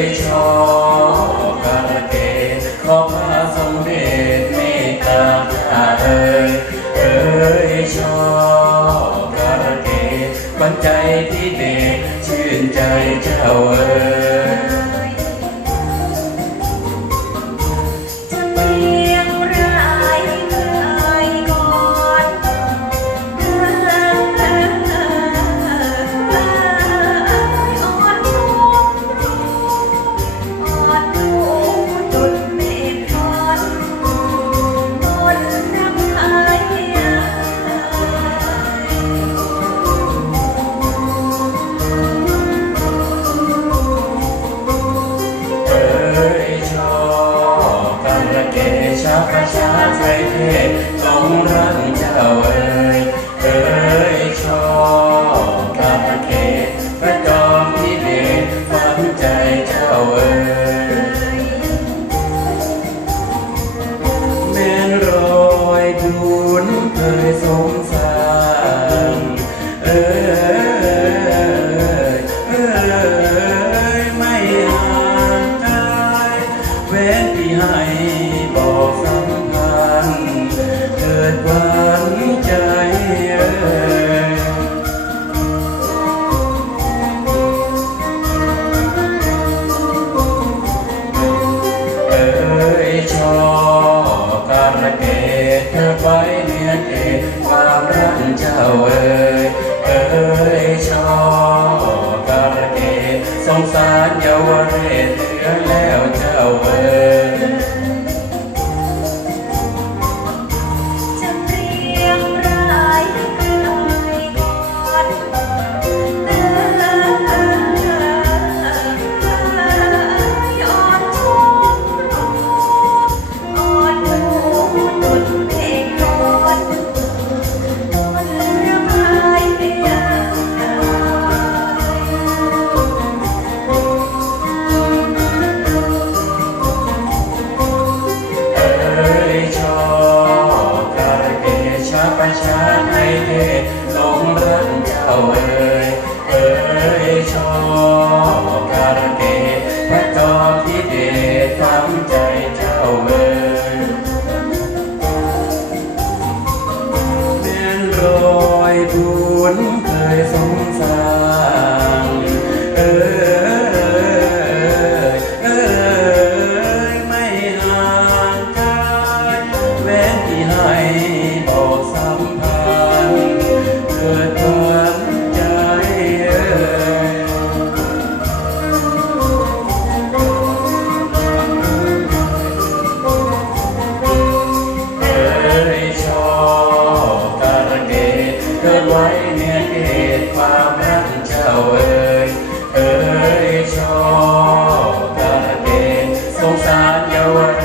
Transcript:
ยชอบกาลเกตขอพระทรงเดชเมตตาข้าเอ่ยเอ่ยชอบกาลเกตปันใจที่เดชชื่นใจเจ้าเอ่ย ประชาไทยเทศหลงรักเจ้าเอ่ยเอ่ยชอบกันละเกพระจอ ชอการะเกตสงสารเยาวเรศเหลือแล้ว ประชาไทยเทศหลงรักเจ้าเอ่ยเอ่ยชอบการเกตพระจอมที่เดชฝังใจเจ้าเอ่ยเมียนรอยบุญเคย นื้อเกศความรักเจ้าเอ๋ยเอ๋ยชอบกระเกศสงสารเยาว